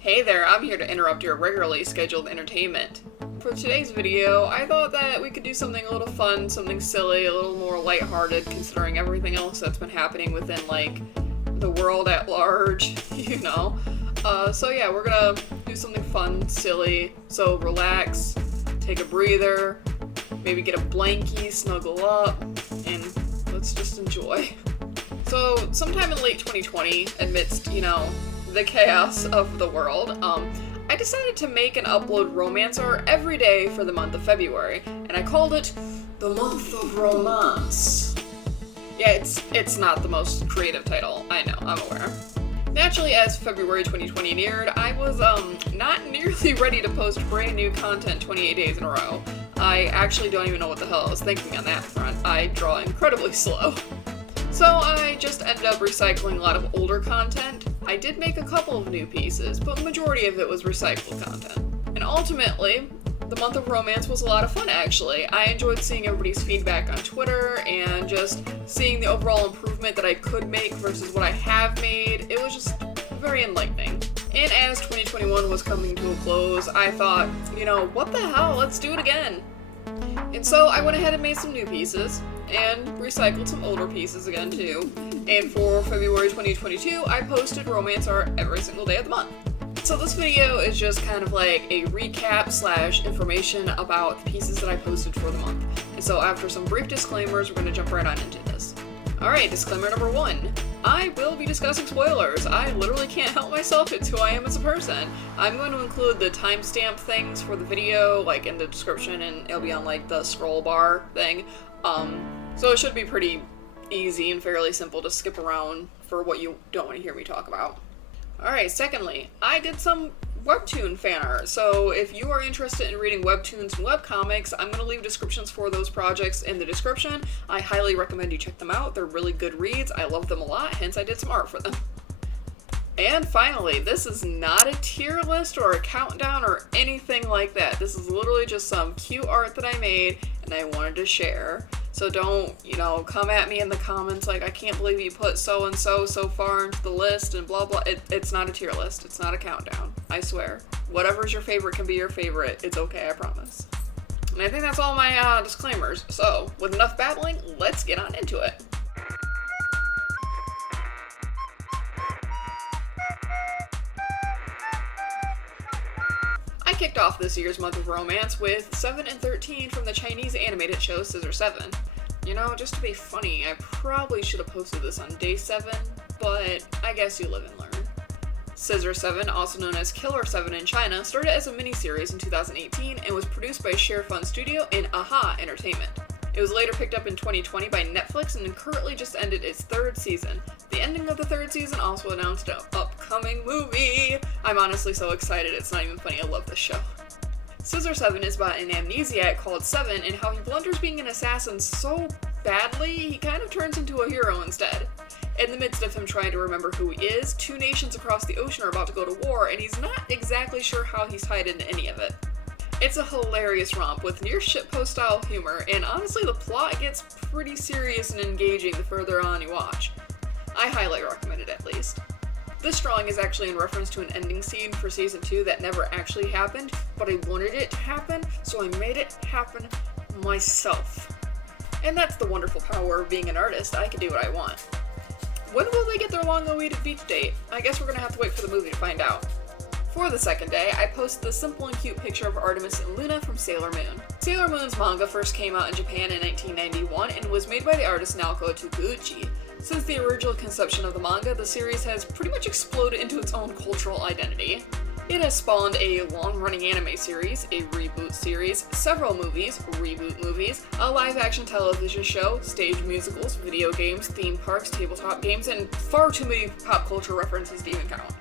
Hey there, I'm here to interrupt your regularly scheduled entertainment. For today's video, I thought that we could do something a little fun, something silly, a little more lighthearted considering everything else that's been happening within, like, the world at large, you know? So yeah, we're gonna do something fun, silly, so relax, take a breather, maybe get a blankie, snuggle up, and let's just enjoy. So, sometime in late 2020, amidst, you know, the chaos of the world, I decided to make and upload romancer every day for the month of February, and I called it the Month of Romance. Yeah, it's not the most creative title, I know, I'm aware. Naturally, as February 2020 neared, I was not nearly ready to post brand new content 28 days in a row. I actually don't even know what the hell I was thinking on that front. I draw incredibly slow. So I just ended up recycling a lot of older content. I did make a couple of new pieces, but the majority of it was recycled content. And ultimately, the month of romance was a lot of fun actually. I enjoyed seeing everybody's feedback on Twitter and just seeing the overall improvement that I could make versus what I have made. It was just very enlightening. And as 2021 was coming to a close, I thought, you know, what the hell, let's do it again. And so I went ahead and made some new pieces, and recycled some older pieces again too. And for February 2022, I posted romance art every single day of the month. So this video is just kind of like a recap / information about the pieces that I posted for the month. And so after some brief disclaimers, we're going to jump right on into this. Alright, disclaimer number 1. I will be discussing spoilers. I literally can't help myself, it's who I am as a person. I'm going to include the timestamp things for the video, like in the description, and it'll be on like the scroll bar thing. So it should be pretty easy and fairly simple to skip around for what you don't want to hear me talk about. Alright, secondly, I did some webtoon fan art, so if you are interested in reading webtoons and webcomics, I'm going to leave descriptions for those projects in the description. I highly recommend you check them out. They're really good reads. I love them a lot, hence I did some art for them. And finally, this is not a tier list or a countdown or anything like that. This is literally just some cute art that I made and I wanted to share. So don't, you know, come at me in the comments like, I can't believe you put so-and-so so far into the list and blah blah. It's not a tier list. It's not a countdown. I swear. Whatever's your favorite can be your favorite. It's okay, I promise. And I think that's all my disclaimers. So, with enough babbling, let's get on into it. I kicked off this year's month of romance with 7 and 13 from the Chinese animated show Scissor Seven. You know, just to be funny, I probably should have posted this on day 7, but I guess you live and learn. Scissor Seven, also known as Killer 7 in China, started as a miniseries in 2018 and was produced by Shera Studio and Aha Entertainment. It was later picked up in 2020 by Netflix and currently just ended its 3rd season. The ending of the 3rd season also announced an upcoming movie. I'm honestly so excited, it's not even funny, I love this show. Scissor Seven is about an amnesiac called Seven and how he blunders being an assassin so badly, he kind of turns into a hero instead. In the midst of him trying to remember who he is, 2 nations across the ocean are about to go to war and he's not exactly sure how he's tied into any of it. It's a hilarious romp with near shitpost style humor, and honestly the plot gets pretty serious and engaging the further on you watch. I highly recommend it at least. This drawing is actually in reference to an ending scene for season 2 that never actually happened, but I wanted it to happen, so I made it happen myself. And that's the wonderful power of being an artist, I can do what I want. When will they get their long-awaited beach date? I guess we're gonna have to wait for the movie to find out. For the second day, I posted the simple and cute picture of Artemis and Luna from Sailor Moon. Sailor Moon's manga first came out in Japan in 1991 and was made by the artist Naoko Takeuchi. Since the original conception of the manga, the series has pretty much exploded into its own cultural identity. It has spawned a long-running anime series, a reboot series, several movies, reboot movies, a live-action television show, stage musicals, video games, theme parks, tabletop games, and far too many pop culture references to even count.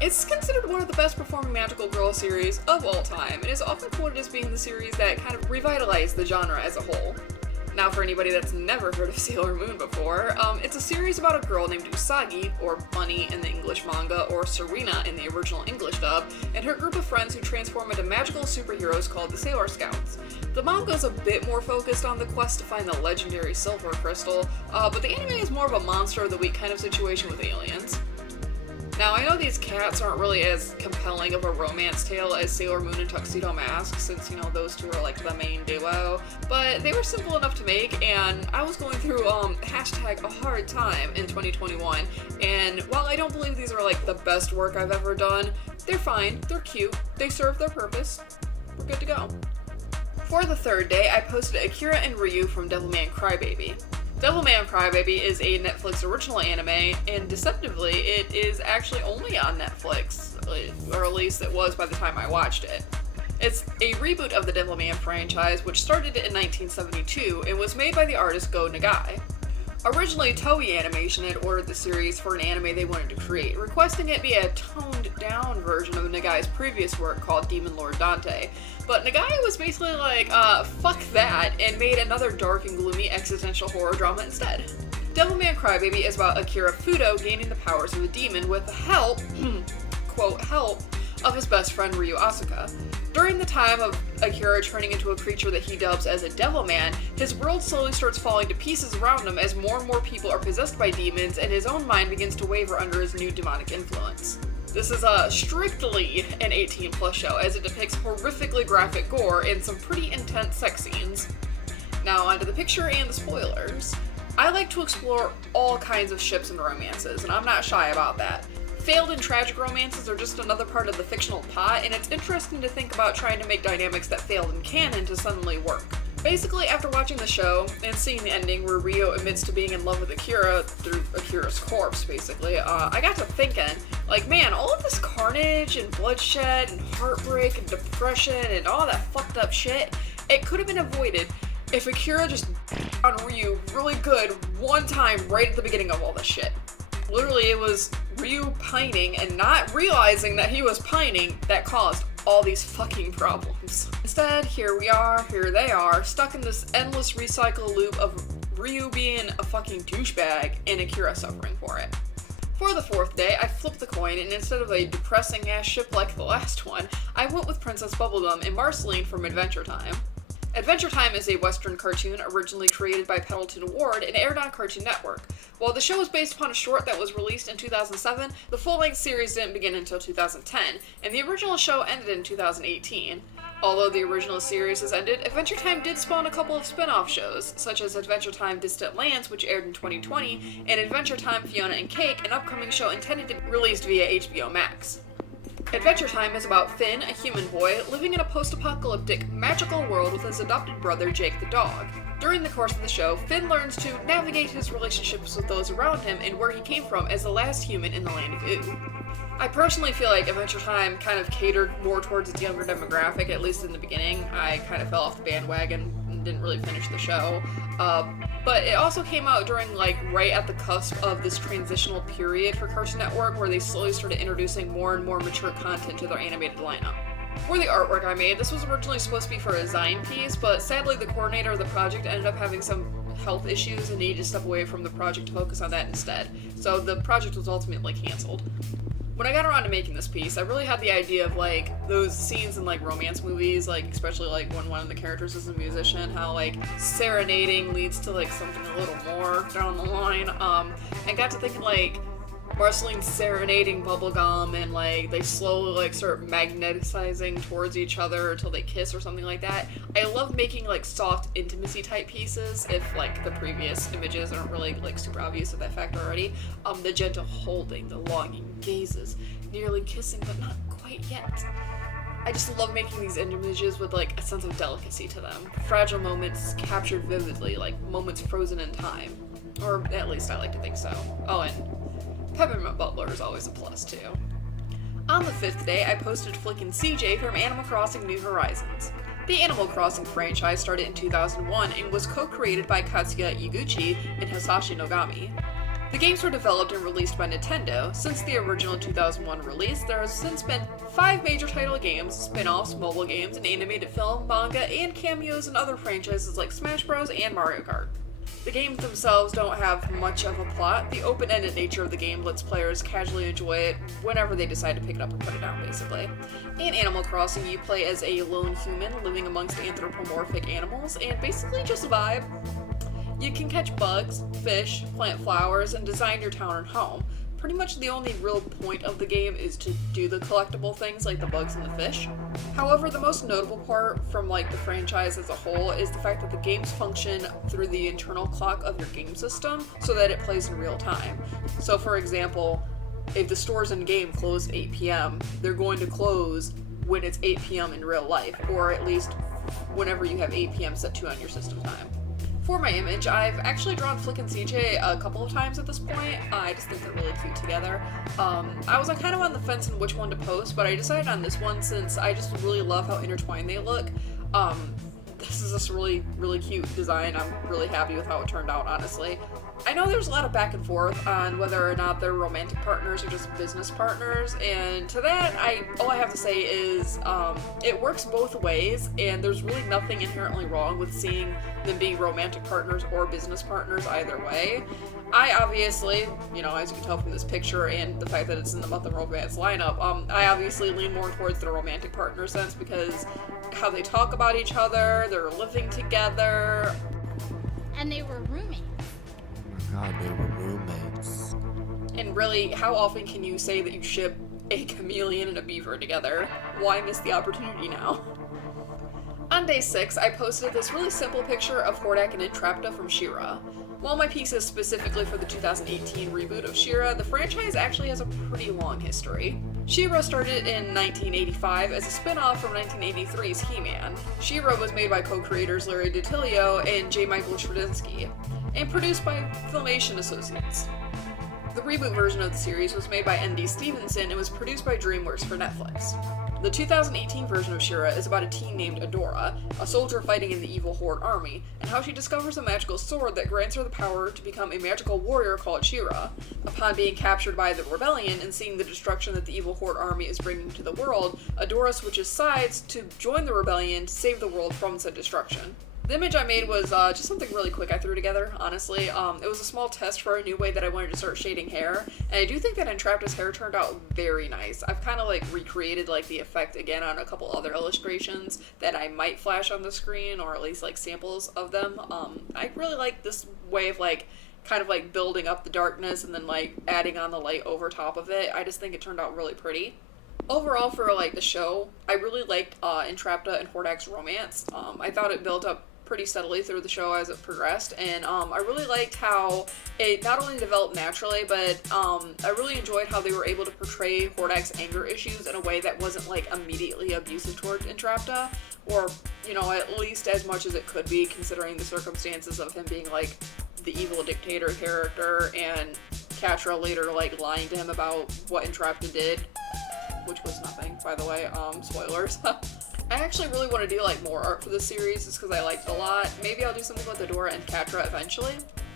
It's considered one of the best performing magical girl series of all time, and is often quoted as being the series that kind of revitalized the genre as a whole. Now for anybody that's never heard of Sailor Moon before, it's a series about a girl named Usagi, or Bunny in the English manga, or Serena in the original English dub, and her group of friends who transform into magical superheroes called the Sailor Scouts. The manga is a bit more focused on the quest to find the legendary Silver Crystal, but the anime is more of a monster of the week kind of situation with aliens. Now, I know these cats aren't really as compelling of a romance tale as Sailor Moon and Tuxedo Mask, since, you know, those two are like the main duo, but they were simple enough to make, and I was going through, hashtag a hard time in 2021, and while I don't believe these are like the best work I've ever done, they're fine, they're cute, they serve their purpose, we're good to go. For the third day, I posted Akira and Ryu from Devilman Crybaby. Devilman Crybaby is a Netflix original anime, and deceptively, it is actually only on Netflix, or at least it was by the time I watched it. It's a reboot of the Devilman franchise, which started in 1972 and was made by the artist Go Nagai. Originally, Toei Animation had ordered the series for an anime they wanted to create, requesting it be a toned-down version of Nagai's previous work called Demon Lord Dante. But Nagai was basically like, fuck that, and made another dark and gloomy existential horror drama instead. Devilman Crybaby is about Akira Fudo gaining the powers of a demon with the help, quote, help, of his best friend Ryu Asuka. During the time of Akira turning into a creature that he dubs as a Devilman, his world slowly starts falling to pieces around him as more and more people are possessed by demons and his own mind begins to waver under his new demonic influence. This is strictly an 18+ show, as it depicts horrifically graphic gore and some pretty intense sex scenes. Now onto the picture and the spoilers. I like to explore all kinds of ships and romances, and I'm not shy about that. Failed and tragic romances are just another part of the fictional pot, and it's interesting to think about trying to make dynamics that failed in canon to suddenly work. Basically, after watching the show and seeing the ending where Ryo admits to being in love with Akira through Akira's corpse, basically, I got to thinking, like, man, all of this carnage and bloodshed and heartbreak and depression and all that fucked up shit, it could have been avoided if Akira just on Ryu really good one time right at the beginning of all this shit. Literally, it was Ryu pining and not realizing that he was pining that caused all these fucking problems. Instead, here they are, stuck in this endless recycle loop of Ryu being a fucking douchebag and Akira suffering for it. For the fourth day, I flipped the coin, and instead of a depressing-ass ship like the last one, I went with Princess Bubblegum and Marceline from Adventure Time. Adventure Time is a Western cartoon originally created by Pendleton Ward and aired on Cartoon Network. While the show was based upon a short that was released in 2007, the full-length series didn't begin until 2010, and the original show ended in 2018. Although the original series has ended, Adventure Time did spawn a couple of spin-off shows, such as Adventure Time Distant Lands, which aired in 2020, and Adventure Time Fiona and Cake, an upcoming show intended to be released via HBO Max. Adventure Time is about Finn, a human boy, living in a post-apocalyptic, magical world with his adopted brother Jake the dog. During the course of the show, Finn learns to navigate his relationships with those around him and where he came from as the last human in the land of Ooo. I personally feel like Adventure Time kind of catered more towards its younger demographic, at least in the beginning. I kind of fell off the bandwagon and didn't really finish the show. But it also came out during, like, right at the cusp of this transitional period for Cartoon Network where they slowly started introducing more and more mature content to their animated lineup. For the artwork I made, this was originally supposed to be for a Zine piece, but sadly the coordinator of the project ended up having some health issues and needed to step away from the project to focus on that instead. So the project was ultimately canceled. When I got around to making this piece, I really had the idea of, like, those scenes in, like, romance movies, like, especially, like, when one of the characters is a musician, how, like, serenading leads to, like, something a little more down the line, and got to thinking, like, Marceline serenading Bubblegum, and, like, they slowly, like, start magneticizing towards each other until they kiss or something like that. I love making, like, soft intimacy type pieces, if, like, the previous images aren't really, like, super obvious of that fact already. The gentle holding, the longing gazes, nearly kissing, but not quite yet. I just love making these images with, like, a sense of delicacy to them. Fragile moments captured vividly, like moments frozen in time. Or at least I like to think so. Oh, and Peppermint Butler is always a plus, too. On the fifth day, I posted flicking CJ from Animal Crossing New Horizons. The Animal Crossing franchise started in 2001 and was co-created by Katsuya Iguchi and Hisashi Nogami. The games were developed and released by Nintendo. Since the original 2001 release, there has since been 5 major title games, spin-offs, mobile games, an animated film, manga, and cameos in other franchises like Smash Bros. And Mario Kart. The games themselves don't have much of a plot. The open-ended nature of the game lets players casually enjoy it whenever they decide to pick it up or put it down, basically. In Animal Crossing, you play as a lone human living amongst anthropomorphic animals and basically just vibe. You can catch bugs, fish, plant flowers, and design your town and home, pretty much the only real point of the game is to do the collectible things like the bugs and the fish. However, the most notable part from like the franchise as a whole is the fact that the games function through the internal clock of your game system so that it plays in real time. So for example, if the stores in game close at 8 p.m., they're going to close when it's 8 p.m. in real life, or at least whenever you have 8 p.m. set to on your system time. For my image, I've actually drawn Flick and CJ a couple of times at this point. I just think they're really cute together. I was kind of on the fence on which one to post, but I decided on this one since I just really love how intertwined they look. This is just really, really cute design. I'm really happy with how it turned out, honestly. I know there's a lot of back and forth on whether or not they're romantic partners or just business partners, and to that, all I have to say is it works both ways, and there's really nothing inherently wrong with seeing them being romantic partners or business partners either way. I obviously, as you can tell from this picture and the fact that it's in the Month of Romance lineup, I obviously lean more towards the romantic partner sense because how they talk about each other, they're living together. And they were roommates. Oh my god, they were roommates. And really, how often can you say that you ship a chameleon and a beaver together? Why miss the opportunity now? On day 6, I posted this really simple picture of Hordak and Entrapta from Shera. While my piece is specifically for the 2018 reboot of Shera, the franchise actually has a pretty long history. Shera started in 1985 as a spin-off from 1983's He-Man. Shera was made by co-creators Larry DiTillio and J. Michael Straczynski, and produced by Filmation Associates. The reboot version of the series was made by N.D. Stevenson and was produced by DreamWorks for Netflix. The 2018 version of Shera is about a teen named Adora, a soldier fighting in the evil Horde army, and how she discovers a magical sword that grants her the power to become a magical warrior called Shera. Upon being captured by the rebellion and seeing the destruction that the evil Horde army is bringing to the world, Adora switches sides to join the rebellion to save the world from said destruction. The image I made was just something really quick I threw together, honestly. It was a small test for a new way that I wanted to start shading hair, and I do think that Entrapta's hair turned out very nice. I've kind of recreated the effect again on a couple other illustrations that I might flash on the screen, or at least samples of them. I really like this way of kind of building up the darkness and then adding on the light over top of it. I just think it turned out really pretty. Overall, for the show, I really liked Entrapta and Hordak's romance. I thought it built up pretty steadily through the show as it progressed, and I really liked how it not only developed naturally, but I really enjoyed how they were able to portray Hordak's anger issues in a way that wasn't immediately abusive towards Entrapta, or at least as much as it could be considering the circumstances of him being the evil dictator character, and Catra later lying to him about what Entrapta did, which was nothing, by the way, spoilers. I actually really want to do more art for this series just because I liked it a lot. Maybe I'll do something with Adora and Catra eventually.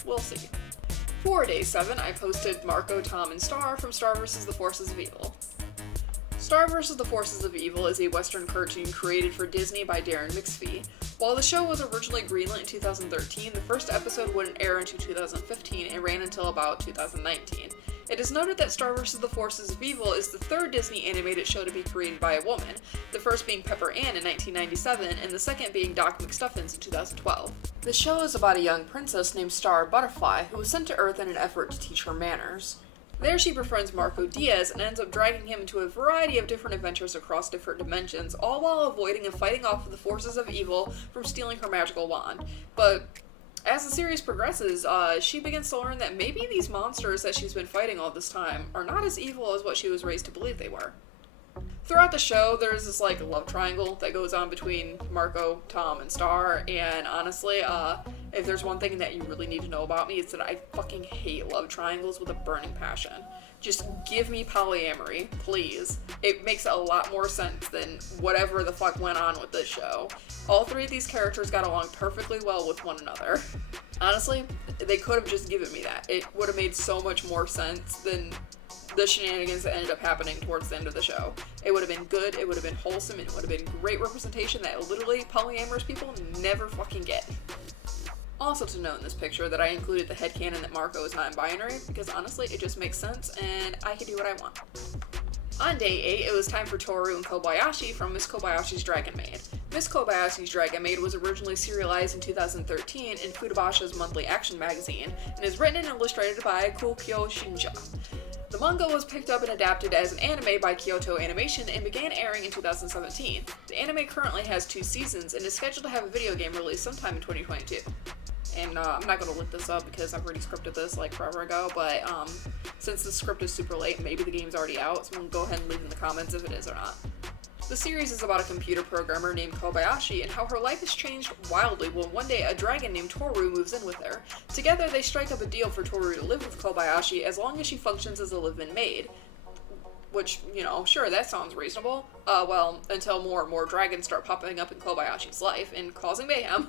We'll see. For day 7, I posted Marco, Tom, and Star from Star vs. the Forces of Evil. Star vs. the Forces of Evil is a Western cartoon created for Disney by Darren Mixfee. While the show was originally greenlit in 2013, the first episode wouldn't air until 2015 and ran until about 2019. It is noted that Star vs. the Forces of Evil is the third Disney animated show to be created by a woman, the first being Pepper Ann in 1997, and the second being Doc McStuffins in 2012. The show is about a young princess named Star Butterfly who was sent to Earth in an effort to teach her manners. There she befriends Marco Diaz and ends up dragging him into a variety of different adventures across different dimensions, all while avoiding and fighting off the forces of evil from stealing her magical wand. But as the series progresses, she begins to learn that maybe these monsters that she's been fighting all this time are not as evil as what she was raised to believe they were. Throughout the show, there's this love triangle that goes on between Marco, Tom, and Star, and honestly, if there's one thing that you really need to know about me, it's that I fucking hate love triangles with a burning passion. Just give me polyamory, please. It makes a lot more sense than whatever the fuck went on with this show. All three of these characters got along perfectly well with one another. Honestly, they could have just given me that. It would have made so much more sense than the shenanigans that ended up happening towards the end of the show. It would have been good, it would have been wholesome, it would have been great representation that literally polyamorous people never fucking get. Also to note in this picture that I included the headcanon that Marco is non-binary, because honestly it just makes sense and I can do what I want. On day 8, it was time for Toru and Kobayashi from Miss Kobayashi's Dragon Maid. Miss Kobayashi's Dragon Maid was originally serialized in 2013 in Futabasha's monthly action magazine, and is written and illustrated by Kokyo Shinja. The manga was picked up and adapted as an anime by Kyoto Animation and began airing in 2017. The anime currently has 2 seasons and is scheduled to have a video game release sometime in 2022. And I'm not going to look this up because I've already scripted this like forever ago, but since the script is super late, maybe the game's already out, so I'm going to go ahead and leave in the comments if it is or not. The series is about a computer programmer named Kobayashi and how her life has changed wildly when one day a dragon named Toru moves in with her. Together, they strike up a deal for Toru to live with Kobayashi as long as she functions as a live-in maid. Which, you know, sure, that sounds reasonable. Well, until more and more dragons start popping up in Kobayashi's life and causing mayhem.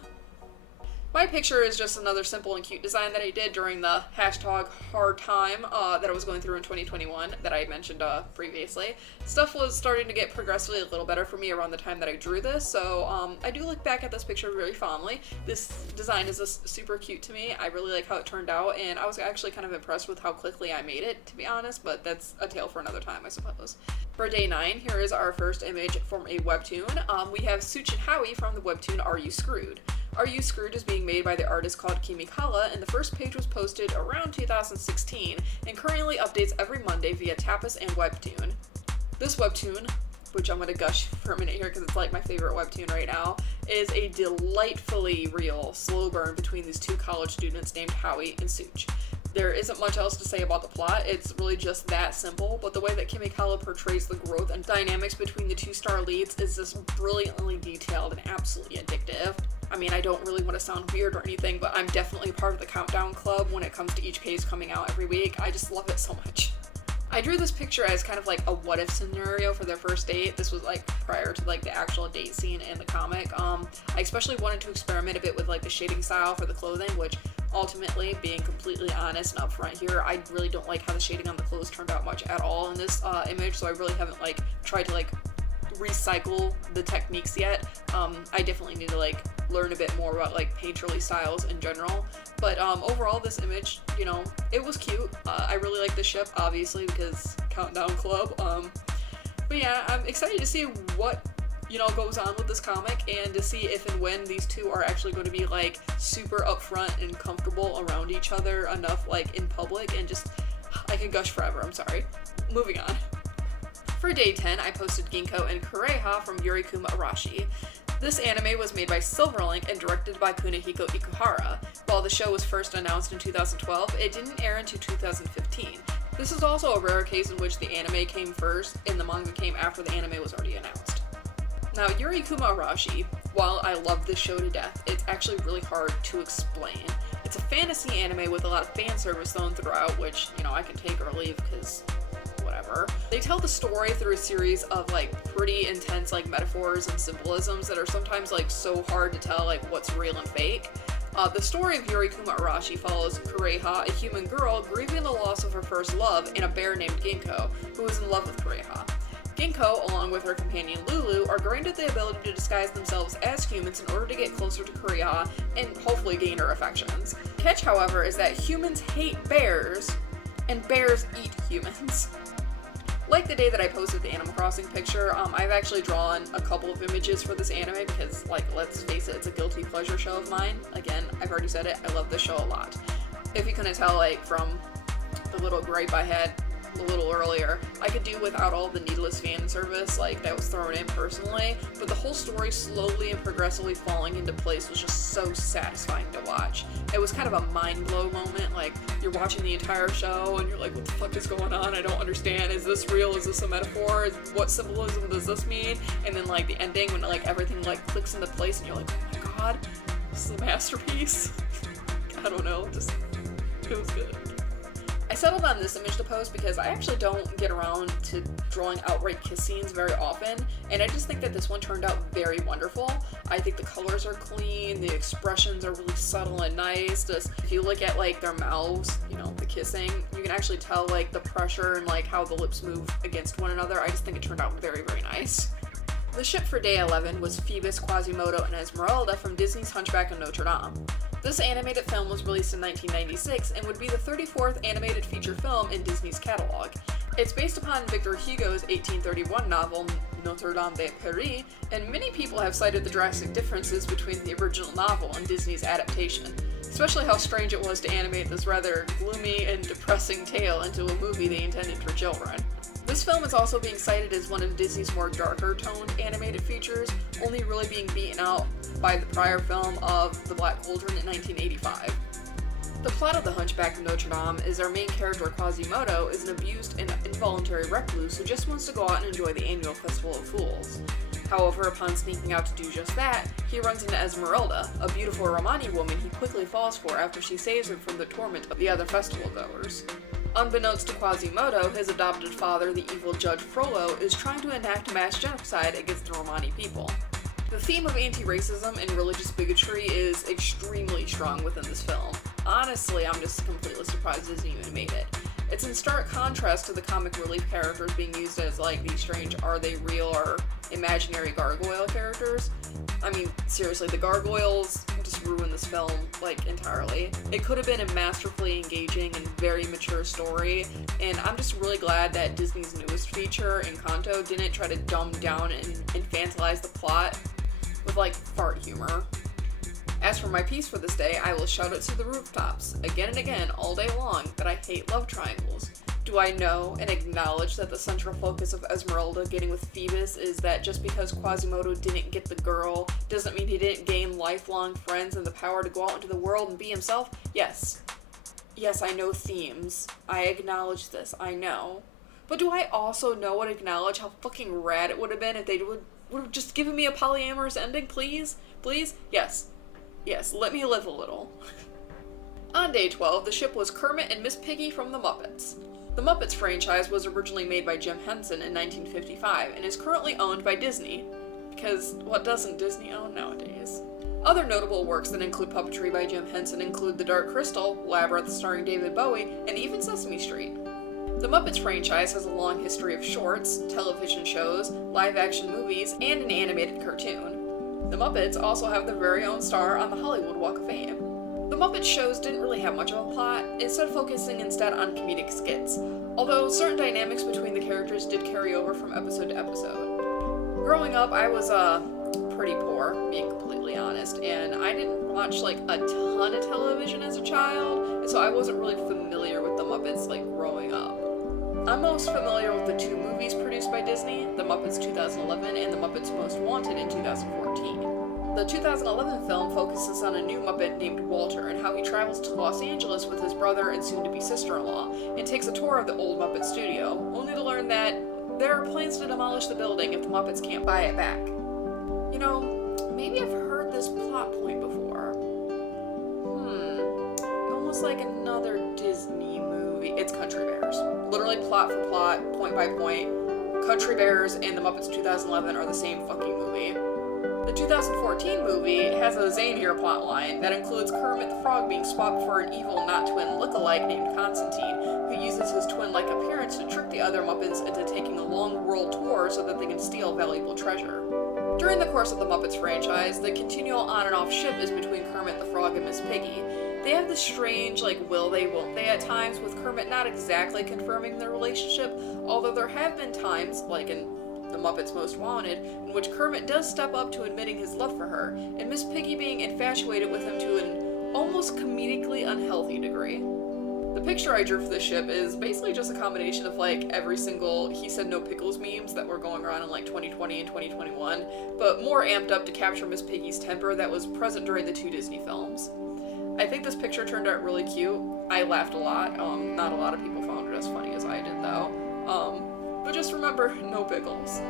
My picture is just another simple and cute design that I did during the hashtag hard time that I was going through in 2021 that I mentioned previously. Stuff was starting to get progressively a little better for me around the time that I drew this, so I do look back at this picture very fondly. This design is just super cute to me. I really like how it turned out, and I was actually kind of impressed with how quickly I made it, to be honest, but that's a tale for another time, I suppose. For day 9, here is our first image from a webtoon. We have Such and Howie from the webtoon Are You Screwed? Are You Screwed is being made by the artist called Kimikala, and the first page was posted around 2016 and currently updates every Monday via Tapas and Webtoon. This webtoon, which I'm going to gush for a minute here because it's like my favorite webtoon right now, is a delightfully real slow burn between these 2 college students named Howie and Such. There isn't much else to say about the plot, it's really just that simple, but the way that Kimikala portrays the growth and dynamics between the 2 star leads is just brilliantly detailed and absolutely addictive. I mean, I don't really want to sound weird or anything, but I'm definitely part of the countdown club when it comes to each page coming out every week. I just love it so much. I drew this picture as kind of like a what if scenario for their first date. This was like prior to like the actual date scene in the comic. I especially wanted to experiment a bit with like the shading style for the clothing, which ultimately, being completely honest and upfront here, I really don't like how the shading on the clothes turned out much at all in this image, so I really haven't like tried to like recycle the techniques yet. I definitely need to like learn a bit more about like painterly styles in general, but overall this image, you know, it was cute. I really like the ship, obviously, because Countdown Club, but yeah, I'm excited to see what, you know, goes on with this comic and to see if and when these 2 are actually going to be like super upfront and comfortable around each other enough like in public, and just, I could gush forever, I'm sorry. Moving on. For day 10, I posted Ginkgo and Kureha from Yurikuma Arashi. This anime was made by Silverlink and directed by Kunihiko Ikuhara. While the show was first announced in 2012, it didn't air until 2015. This is also a rare case in which the anime came first and the manga came after the anime was already announced. Now, Yurikuma Arashi, while I love this show to death, it's actually really hard to explain. It's a fantasy anime with a lot of fan service thrown throughout, which, you know, I can take or leave because whatever. They tell the story through a series of like pretty intense like metaphors and symbolisms that are sometimes like so hard to tell like what's real and fake. The story of Yurikuma Arashi follows Kureha, a human girl grieving the loss of her first love, and a bear named Ginkgo, who is in love with Kureha. Ginkgo, along with her companion Lulu, are granted the ability to disguise themselves as humans in order to get closer to Kureha and hopefully gain her affections. The catch, however, is that humans hate bears, and bears eat humans. Like the day that I posted the Animal Crossing picture, I've actually drawn a couple of images for this anime because, like, let's face it, it's a guilty pleasure show of mine. Again, I've already said it, I love this show a lot. If you couldn't tell, like, from the little gripe I had a little earlier, I could do without all the needless fan service, like, that was thrown in personally, but the whole story slowly and progressively falling into place was just so satisfying to watch. It was kind of a mind-blow moment, like, you're watching the entire show, and you're like, what the fuck is going on? I don't understand. Is this real? Is this a metaphor? What symbolism does this mean? And then, like, the ending, when, like, everything, like, clicks into place, and you're like, oh my god, this is a masterpiece. I don't know, just, it was good. I settled on this image to post because I actually don't get around to drawing outright kiss scenes very often, and I just think that this one turned out very wonderful. I think the colors are clean, the expressions are really subtle and nice. Just, if you look at like their mouths, you know, the kissing, you can actually tell like the pressure and like how the lips move against one another. I just think it turned out very, very nice. The ship for day 11 was Phoebus, Quasimodo, and Esmeralda from Disney's Hunchback and Notre. This animated film was released in 1996 and would be the 34th animated feature film in Disney's catalog. It's based upon Victor Hugo's 1831 novel Notre de Paris, and many people have cited the drastic differences between the original novel and Disney's adaptation. especially how strange it was to animate this rather gloomy and depressing tale into a movie they intended for children. This film is also being cited as one of Disney's more darker toned animated features, only really being beaten out by the prior film of The Black Cauldron in 1985. The plot of The Hunchback of Notre Dame is our main character Quasimodo is an abused and involuntary recluse who just wants to go out and enjoy the annual Festival of Fools. However, upon sneaking out to do just that, he runs into Esmeralda, a beautiful Romani woman he quickly falls for after she saves him from the torment of the other festival goers. Unbeknownst to Quasimodo, his adopted father, the evil Judge Frollo, is trying to enact mass genocide against the Romani people. The theme of anti-racism and religious bigotry is extremely strong within this film. Honestly, I'm just completely surprised Disney even made it. It's in stark contrast to the comic relief characters being used as like these strange are they real or imaginary gargoyle characters. I mean, seriously, the gargoyles just ruined this film, like, entirely. It could have been a masterfully engaging and very mature story, and I'm just really glad that Disney's newest feature, Encanto, didn't try to dumb down and infantilize the plot with, like, fart humor. As for my piece for this day, I will shout it to the rooftops, again and again, all day long, that I hate love triangles. Do I know and acknowledge that the central focus of Esmeralda getting with Phoebus is that just because Quasimodo didn't get the girl doesn't mean he didn't gain lifelong friends and the power to go out into the world and be himself? Yes. Yes, I know themes. I acknowledge this, I know. But do I also know and acknowledge how fucking rad it would have been if they would have just given me a polyamorous ending, please? Please? Yes. Yes, let me live a little. On day 12, the ship was Kermit and Miss Piggy from the Muppets. The Muppets franchise was originally made by Jim Henson in 1955 and is currently owned by Disney. Because what doesn't Disney own nowadays? Other notable works that include puppetry by Jim Henson include The Dark Crystal, Labyrinth starring David Bowie, and even Sesame Street. The Muppets franchise has a long history of shorts, television shows, live-action movies, and an animated cartoon. The Muppets also have their very own star on the Hollywood Walk of Fame. The Muppets shows didn't really have much of a plot, instead focusing on comedic skits, although certain dynamics between the characters did carry over from episode to episode. Growing up, I was pretty poor, being completely honest, and I didn't watch like a ton of television as a child, and so I wasn't really familiar with the Muppets like growing up. I'm most familiar with the two movies produced by Disney, The Muppets 2011 and The Muppets Most Wanted in 2014. The 2011 film focuses on a new Muppet named Walter and how he travels to Los Angeles with his brother and soon-to-be sister-in-law and takes a tour of the old Muppet studio, only to learn that there are plans to demolish the building if the Muppets can't buy it back. You know, maybe I've heard this plot point before. Almost like another Disney movie. It's Country Bears. Literally plot for plot, point by point. Country Bears and The Muppets 2011 are the same fucking movie. The 2014 movie has a zanier plotline that includes Kermit the Frog being swapped for an evil not-twin look-alike named Constantine, who uses his twin-like appearance to trick the other Muppets into taking a long world tour so that they can steal valuable treasure. During the course of the Muppets franchise, the continual on and off ship is between Kermit the Frog and Miss Piggy. They have this strange, will they, won't they at times, with Kermit not exactly confirming their relationship, although there have been times, like in The Muppets Most Wanted, in which Kermit does step up to admitting his love for her, and Miss Piggy being infatuated with him to an almost comedically unhealthy degree. The picture I drew for the ship is basically just a combination of every single he said no pickles memes that were going around in 2020 and 2021, but more amped up to capture Miss Piggy's temper that was present during the two Disney films. I think this picture turned out really cute. I laughed a lot. Not a lot of people found it as funny as I did though. But just remember, no pickles.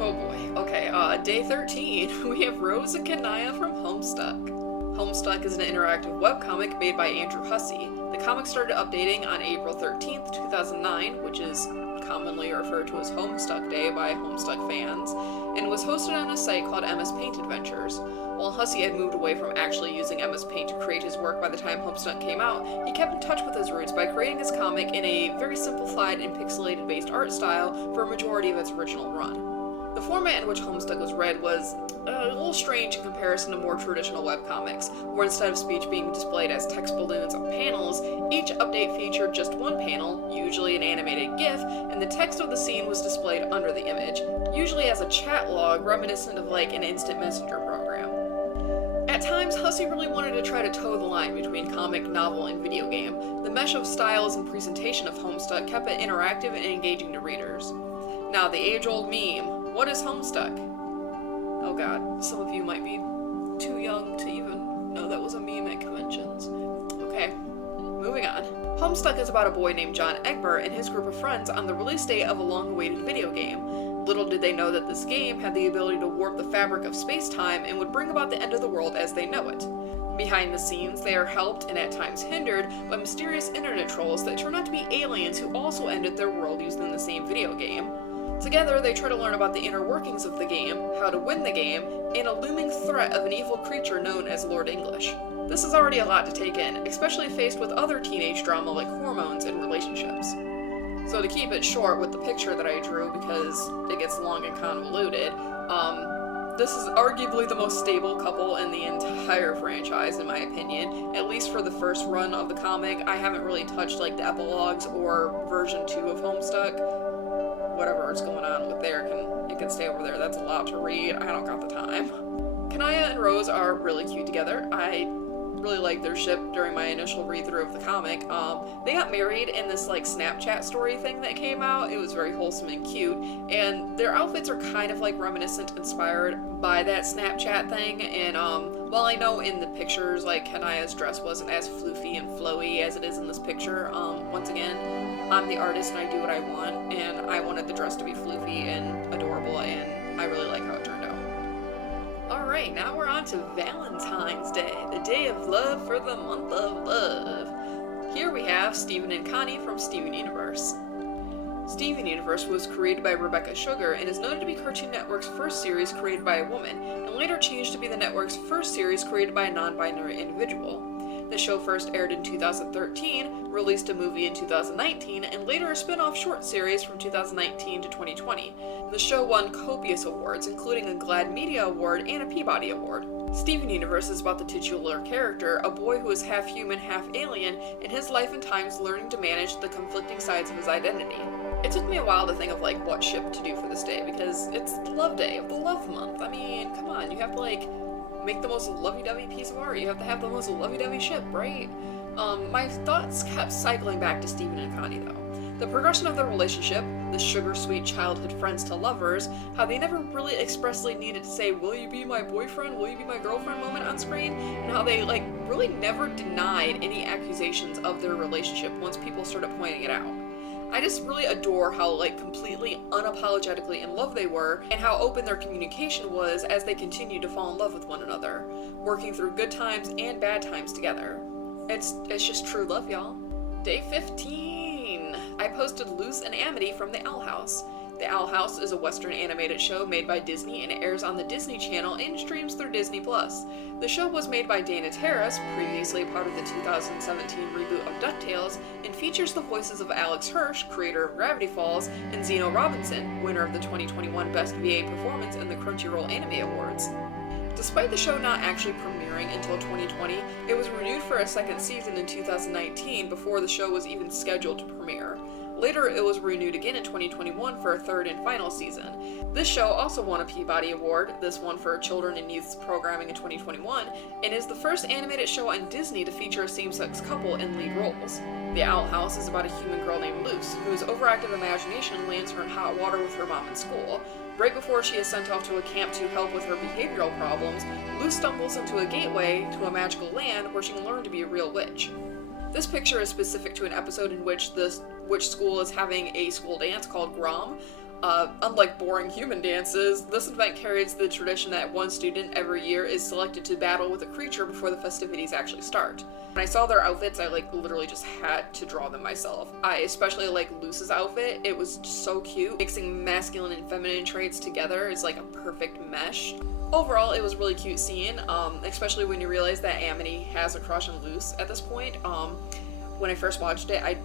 Oh boy. Okay, day 13, we have Rose and Kanaya from Homestuck. Homestuck is an interactive webcomic made by Andrew Hussey. The comic started updating on April 13th, 2009, which is commonly referred to as Homestuck Day by Homestuck fans, and was hosted on a site called MS Paint Adventures. While Hussey had moved away from actually using MS Paint to create his work by the time Homestuck came out, he kept in touch with his roots by creating his comic in a very simplified and pixelated-based art style for a majority of its original run. The format in which Homestuck was read was a little strange in comparison to more traditional webcomics, where instead of speech being displayed as text balloons on panels, each update featured just one panel, usually an animated GIF, and the text of the scene was displayed under the image, usually as a chat log reminiscent of an instant messenger program. At times, times, Hussey really wanted to try to toe the line between comic, novel, and video game. The mesh of styles and presentation of Homestuck kept it interactive and engaging to readers. Now, the age-old meme, what is Homestuck? Oh god, some of you might be too young to even know that was a meme at conventions. Okay, moving on. Homestuck is about a boy named John Egbert and his group of friends on the release date of a long-awaited video game. Little did they know that this game had the ability to warp the fabric of space-time and would bring about the end of the world as they know it. Behind the scenes, they are helped and at times hindered by mysterious internet trolls that turn out to be aliens who also ended their world using the same video game. Together, they try to learn about the inner workings of the game, how to win the game, and a looming threat of an evil creature known as Lord English. This is already a lot to take in, especially faced with other teenage drama like hormones and relationships. So to keep it short with the picture that I drew, because it gets long and convoluted, this is arguably the most stable couple in the entire franchise, in my opinion, at least for the first run of the comic. I haven't really touched like the epilogues or version 2 of Homestuck. Whatever is going on with there, it can stay over there. That's a lot to read. I don't got the time. Kanaya and Rose are really cute together. I really liked their ship during my initial read-through of the comic. They got married in this like Snapchat story thing that came out. It was very wholesome and cute, and their outfits are kind of like reminiscent, inspired by that Snapchat thing. And while I know in the pictures like Kanaya's dress wasn't as floofy and flowy as it is in this picture, once again, I'm the artist and I do what I want, and I wanted the dress to be floofy and adorable, and I really like how it turned out. Alright, now we're on to Valentine's Day, the day of love for the month of love. Here we have Steven and Connie from Steven Universe. Steven Universe was created by Rebecca Sugar and is noted to be Cartoon Network's first series created by a woman, and later changed to be the network's first series created by a non-binary individual. The show first aired in 2013, released a movie in 2019, and later a spin-off short series from 2019 to 2020. The show won copious awards, including a GLAAD Media Award and a Peabody Award. Steven Universe is about the titular character, a boy who is half human, half alien, in his life and times learning to manage the conflicting sides of his identity. It took me a while to think of like what ship to do for this day, because it's the love day of the love month. I mean, come on, you have to like make the most lovey-dovey piece of art. You have to have the most lovey-dovey ship, right? My thoughts kept cycling back to Steven and Connie, though. The progression of their relationship, the sugar-sweet childhood friends to lovers, how they never really expressly needed to say, will you be my boyfriend, will you be my girlfriend moment on screen, and how they, like, really never denied any accusations of their relationship once people started pointing it out. I just really adore how, like, completely unapologetically in love they were, and how open their communication was as they continued to fall in love with one another, working through good times and bad times together. It's just true love, y'all. Day 15! I posted Luce and Amity from The Owl House. The Owl House is a Western animated show made by Disney and airs on the Disney Channel and streams through Disney+. The show was made by Dana Terrace, previously part of the 2017 reboot of DuckTales, and features the voices of Alex Hirsch, creator of Gravity Falls, and Zeno Robinson, winner of the 2021 Best VA Performance in the Crunchyroll Anime Awards. Despite the show not actually premiering until 2020, it was renewed for a second season in 2019 before the show was even scheduled to premiere. Later, it was renewed again in 2021 for a third and final season. This show also won a Peabody Award, this one for Children and Youth's Programming in 2021, and is the first animated show on Disney to feature a same-sex couple in lead roles. The Owl House is about a human girl named Luce, whose overactive imagination lands her in hot water with her mom in school. Right before she is sent off to a camp to help with her behavioral problems, Luce stumbles into a gateway to a magical land where she can learn to be a real witch. This picture is specific to an episode in which the witch school is having a school dance called Grom. Unlike boring human dances, this event carries the tradition that one student every year is selected to battle with a creature before the festivities actually start. When I saw their outfits, I literally just had to draw them myself. I especially like Luce's outfit. It was so cute. Mixing masculine and feminine traits together is like a perfect mesh. Overall, it was really cute seeing, especially when you realize that Amity has a crush on Luce at this point. When I first watched it, I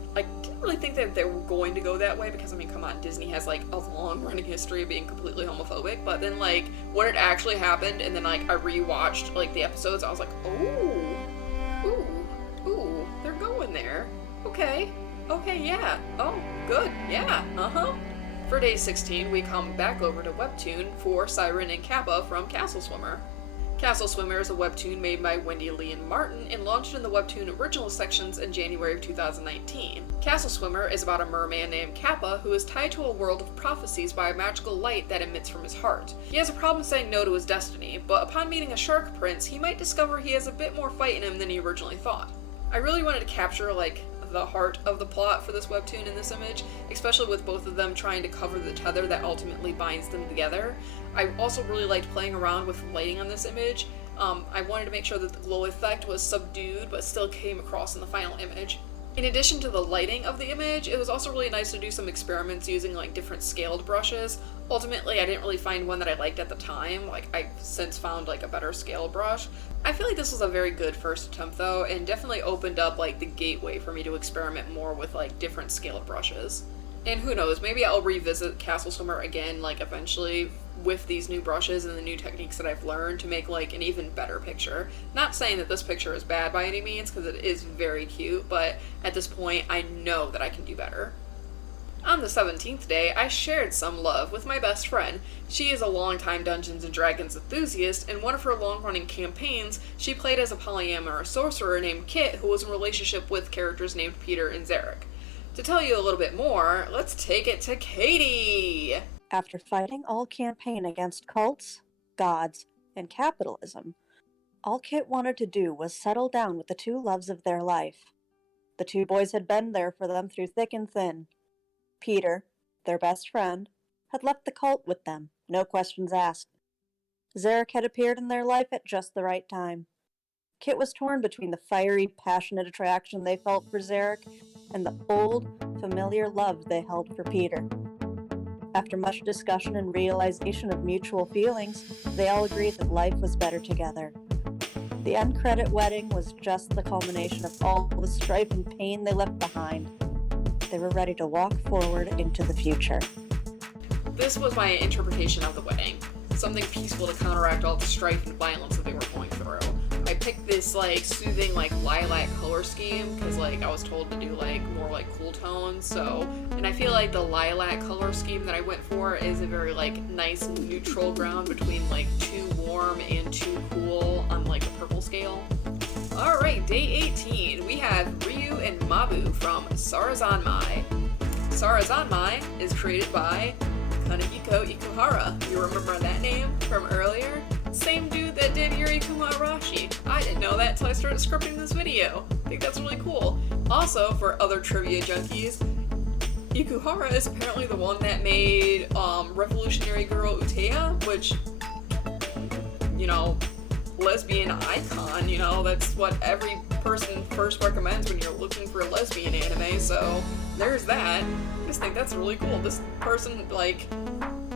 didn't really think that they were going to go that way, because, I mean, come on, Disney has, like, a long-running history of being completely homophobic, but then, like, when it actually happened, and then, like, I rewatched, like, the episodes, I was like, ooh, they're going there. Okay, yeah, oh, good, yeah, For day 16, we come back over to Webtoon for Siren and Kappa from Castle Swimmer. Castle Swimmer is a webtoon made by Wendy Lee and Martin and launched in the webtoon original sections in January of 2019. Castle Swimmer is about a merman named Kappa who is tied to a world of prophecies by a magical light that emits from his heart. He has a problem saying no to his destiny, but upon meeting a shark prince, he might discover he has a bit more fight in him than he originally thought. I really wanted to capture, the heart of the plot for this webtoon in this image, especially with both of them trying to cover the tether that ultimately binds them together. I also really liked playing around with lighting on this image. I wanted to make sure that the glow effect was subdued but still came across in the final image. In addition to the lighting of the image, it was also really nice to do some experiments using different scaled brushes. Ultimately, I didn't really find one that I liked at the time. I've since found a better scale brush. I feel like this was a very good first attempt though, and definitely opened up the gateway for me to experiment more with different scaled brushes. And who knows, maybe I'll revisit Castle Swimmer again eventually with these new brushes and the new techniques that I've learned to make an even better picture. Not saying that this picture is bad by any means, because it is very cute, but at this point I know that I can do better. On the 17th day, I shared some love with my best friend. She is a longtime Dungeons & Dragons enthusiast. In one of her long-running campaigns, she played as a polyamorous sorcerer named Kit who was in a relationship with characters named Peter and Zarek. To tell you a little bit more, let's take it to Katie! After fighting all campaign against cults, gods, and capitalism, all Kit wanted to do was settle down with the two loves of their life. The two boys had been there for them through thick and thin. Peter, their best friend, had left the cult with them, no questions asked. Zarek had appeared in their life at just the right time. Kit was torn between the fiery, passionate attraction they felt for Zarek and the old, familiar love they held for Peter. After much discussion and realization of mutual feelings, they all agreed that life was better together. The end-credit wedding was just the culmination of all the strife and pain they left behind. They were ready to walk forward into the future. This was my interpretation of the wedding. Something peaceful to counteract all the strife and violence that they were going through. I picked this soothing lilac color scheme because I was told to do more cool tones, and I feel the lilac color scheme that I went for is a very nice neutral ground between too warm and too cool on the purple scale. Alright, day 18, we have Ryu and Mabu from Sarazanmai. Sarazanmai is created by Kanehiko Ikuhara. You remember that name from earlier? Same dude that did Yurikuma Arashi. I didn't know that until I started scripting this video. I think that's really cool. Also, for other trivia junkies, Ikuhara is apparently the one that made Revolutionary Girl Utea, which, lesbian icon, that's what every person first recommends when you're looking for a lesbian anime, so there's that. I just think that's really cool. This person,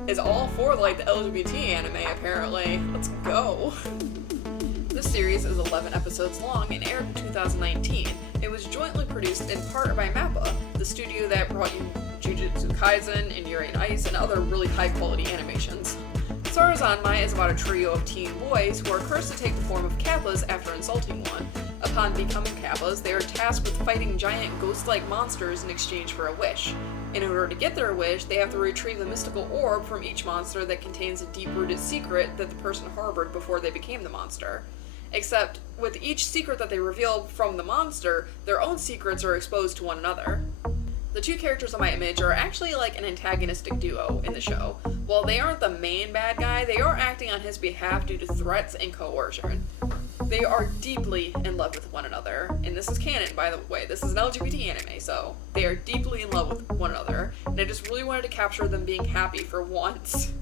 is all for, the LGBT anime, apparently. Let's go. This series is 11 episodes long and aired in 2019. It was jointly produced in part by MAPPA, the studio that brought you Jujutsu Kaisen and Yuri on Ice and other really high-quality animations. Sarazanmai is about a trio of teen boys who are cursed to take the form of Kappas after insulting one. Upon becoming Kappas, they are tasked with fighting giant ghost-like monsters in exchange for a wish. In order to get their wish, they have to retrieve a mystical orb from each monster that contains a deep-rooted secret that the person harbored before they became the monster. Except, with each secret that they reveal from the monster, their own secrets are exposed to one another. The two characters on my image are actually an antagonistic duo in the show. While they aren't the main bad guy, they are acting on his behalf due to threats and coercion. They are deeply in love with one another, and this is canon, by the way. This is an LGBT anime, so they are deeply in love with one another, and I just really wanted to capture them being happy for once.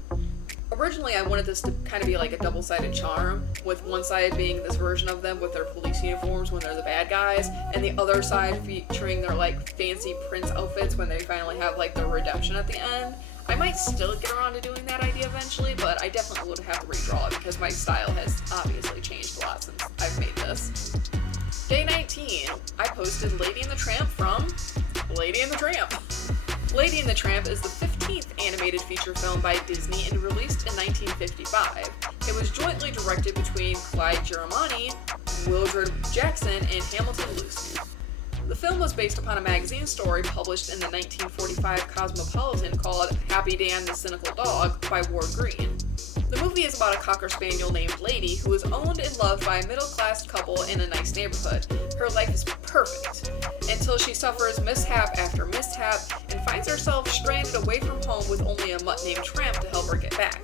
Originally, I wanted this to kind of be a double-sided charm, with one side being this version of them with their police uniforms when they're the bad guys, and the other side featuring their fancy prince outfits when they finally have their redemption at the end. I might still get around to doing that idea eventually, but I definitely would have to redraw it because my style has obviously changed a lot since I've made this. Day 19, I posted Lady and the Tramp from Lady and the Tramp. Lady and the Tramp is the 15th animated feature film by Disney and released in 1955. It was jointly directed between Clyde Giromani, Wildred Jackson, and Hamilton Luce. The film was based upon a magazine story published in the 1945 Cosmopolitan called Happy Dan the Cynical Dog by Ward Green. The movie is about a Cocker Spaniel named Lady who is owned and loved by a middle-class couple in a nice neighborhood. Her life is perfect, until she suffers mishap after mishap and finds herself stranded away from home with only a mutt named Tramp to help her get back.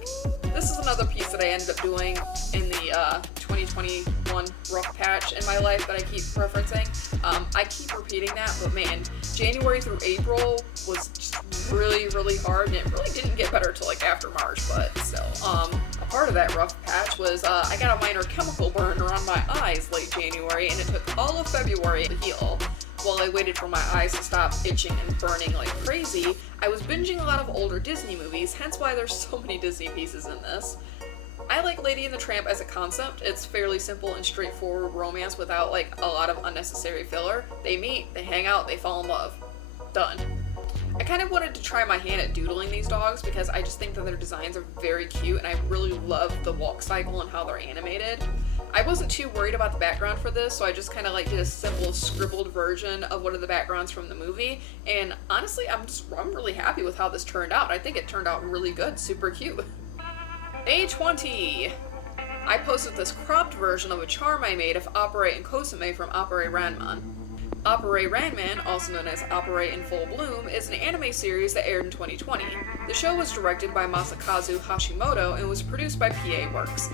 This is another piece that I ended up doing in the 2021 rough patch in my life that I keep referencing. I keep repeating that, but man, January through April was just really, really hard, and it really didn't get better till like after March, but still. A part of that rough patch was I got a minor chemical burn around my eyes late January, and it took all of February to heal. While I waited for my eyes to stop itching and burning like crazy, I was binging a lot of older Disney movies, hence why there's so many Disney pieces in this. I like Lady and the Tramp as a concept. It's fairly simple and straightforward romance without like a lot of unnecessary filler. They meet, they hang out, they fall in love. Done. I kind of wanted to try my hand at doodling these dogs because I just think that their designs are very cute and I really love the walk cycle and how they're animated. I wasn't too worried about the background for this, so I just kind of like did a simple scribbled version of one of the backgrounds from the movie, and honestly, I'm really happy with how this turned out. I think it turned out really good, super cute. Day 20! I posted this cropped version of a charm I made of Appare and Kosume from Appare Ranman. Appare Ranman, also known as Appare in Full Bloom, is an anime series that aired in 2020. The show was directed by Masakazu Hashimoto and was produced by PA Works.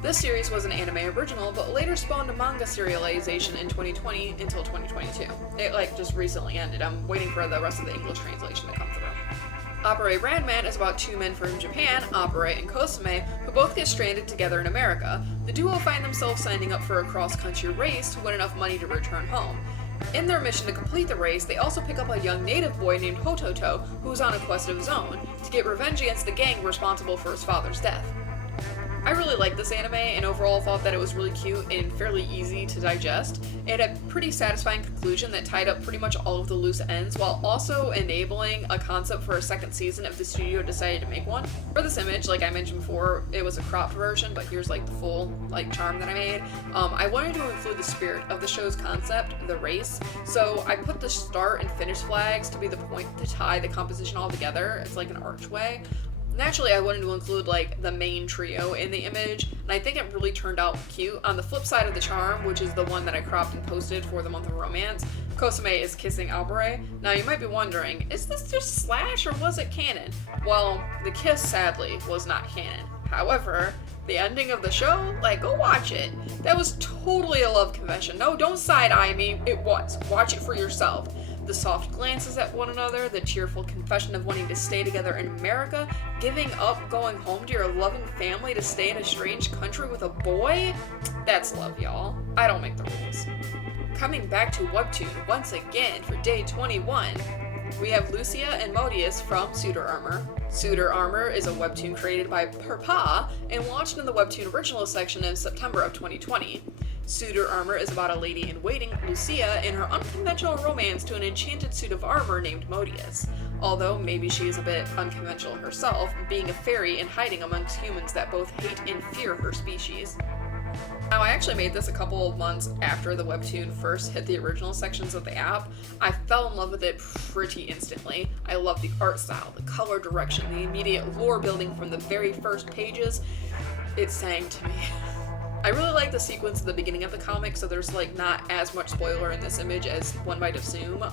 This series was an anime original, but later spawned a manga serialization in 2020 until 2022. It just recently ended. I'm waiting for the rest of the English translation to come through. Appare Ranman is about two men from Japan, Appare and Kosume, who both get stranded together in America. The duo find themselves signing up for a cross-country race to win enough money to return home. In their mission to complete the race, they also pick up a young native boy named Hototo, who is on a quest of his own, to get revenge against the gang responsible for his father's death. I really liked this anime and overall thought that it was really cute and fairly easy to digest. It had a pretty satisfying conclusion that tied up pretty much all of the loose ends while also enabling a concept for a second season if the studio decided to make one. For this image, like I mentioned before, it was a cropped version, but here's the full charm that I made. I wanted to include the spirit of the show's concept, the race, so I put the start and finish flags to be the point to tie the composition all together. It's like an archway. Naturally, I wanted to include the main trio in the image, and I think it really turned out cute. On the flip side of the charm, which is the one that I cropped and posted for the month of romance, Kosume is kissing Appare. Now you might be wondering, is this just slash or was it canon? Well, the kiss sadly was not canon. However, the ending of the show, go watch it. That was totally a love confession. No, don't side-eye me, it was. Watch it for yourself. The soft glances at one another, the tearful confession of wanting to stay together in America, giving up going home to your loving family to stay in a strange country with a boy? That's love, y'all. I don't make the rules. Coming back to Webtoon once again for day 21, we have Lucia and Modius from Suitor Armor. Suitor Armor is a webtoon created by Perpa and launched in the Webtoon Original section in September of 2020. Suitor Armor is about a lady-in-waiting, Lucia, and her unconventional romance to an enchanted suit of armor named Modius. Although maybe she is a bit unconventional herself, being a fairy and hiding amongst humans that both hate and fear her species. Now, I actually made this a couple of months after the webtoon first hit the original sections of the app. I fell in love with it pretty instantly. I love the art style, the color direction, the immediate lore building from the very first pages. It sang to me. I really like the sequence at the beginning of the comic, so there's not as much spoiler in this image as one might assume.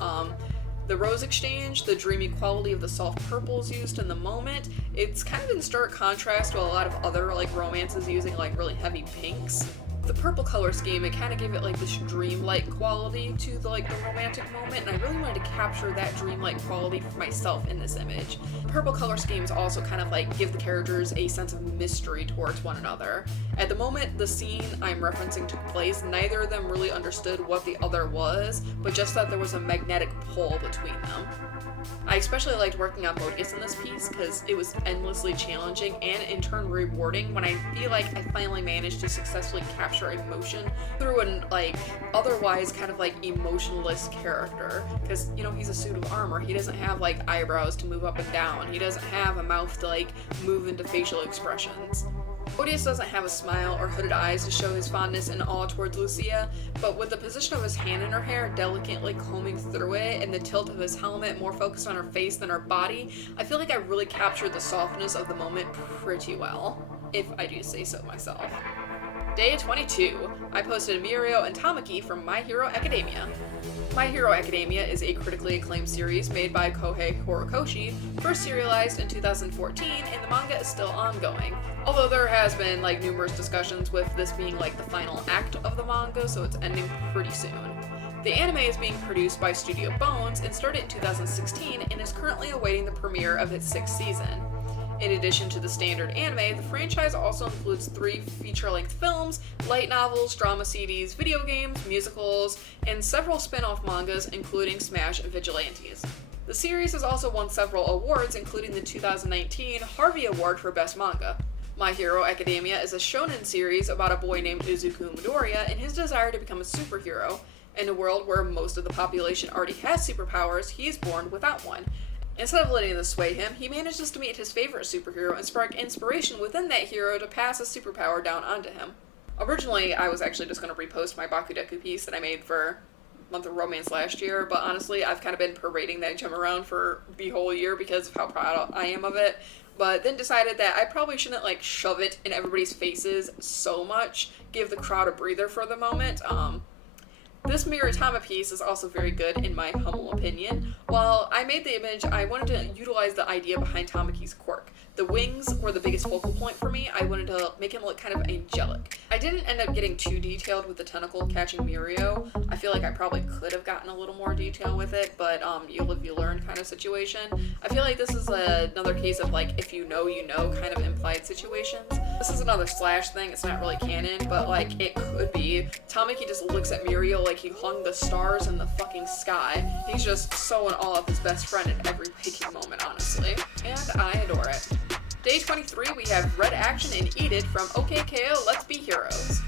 The rose exchange, the dreamy quality of the soft purples used in the moment, it's kind of in stark contrast to a lot of other romances using really heavy pinks. The purple color scheme, it kind of gave it this dreamlike quality to the romantic moment, and I really wanted to capture that dreamlike quality for myself in this image. Purple color schemes also kind of give the characters a sense of mystery towards one another. At the moment the scene I'm referencing took place, neither of them really understood what the other was, but just that there was a magnetic pull between them. I especially liked working on Modius in this piece because it was endlessly challenging and in turn rewarding when I feel like I finally managed to successfully capture emotion through an otherwise kind of emotionless character, because he's a suit of armor. He doesn't have eyebrows to move up and down. He doesn't have a mouth to move into facial expressions. Modius doesn't have a smile or hooded eyes to show his fondness and awe towards Lucia, but with the position of his hand in her hair delicately combing through it and the tilt of his helmet more focused on her face than her body, I feel like I really captured the softness of the moment pretty well. if I do say so myself. Day 22, I posted Mirio and Tamaki from My Hero Academia. My Hero Academia is a critically acclaimed series made by Kohei Horikoshi, first serialized in 2014, and the manga is still ongoing. Although there has been numerous discussions with this being the final act of the manga, so it's ending pretty soon. The anime is being produced by Studio Bones and started in 2016 and is currently awaiting the premiere of its 6th season. In addition to the standard anime, the franchise also includes 3 feature-length films, light novels, drama CDs, video games, musicals, and several spin-off mangas including Smash and Vigilantes. The series has also won several awards, including the 2019 Harvey Award for Best Manga. My Hero Academia is a shonen series about a boy named Izuku Midoriya and his desire to become a superhero. In a world where most of the population already has superpowers, he is born without one. Instead of letting this sway him, he manages to meet his favorite superhero and spark inspiration within that hero to pass a superpower down onto him. Originally, I was actually just going to repost my Bakudeku piece that I made for Month of Romance last year, but honestly, I've kind of been parading that gem around for the whole year because of how proud I am of it. But then decided that I probably shouldn't shove it in everybody's faces so much, give the crowd a breather for the moment. This Miritama piece is also very good in my humble opinion. While I made the image, I wanted to utilize the idea behind Tamaki's quirk. The wings were the biggest focal point for me. I wanted to make him look kind of angelic. I didn't end up getting too detailed with the tentacle catching Mirio. I feel like I probably could have gotten a little more detail with it, but you live, you learn kind of situation. I feel like this is another case of if you know kind of implied situations. This is another Slash thing. It's not really canon, but it could be. Tamaki just looks at Mirio like he hung the stars in the fucking sky. He's just so in awe of his best friend at every waking moment, honestly. And I adore it. Day 23, we have Red Action and Eat It from OKKO Let's Be Heroes.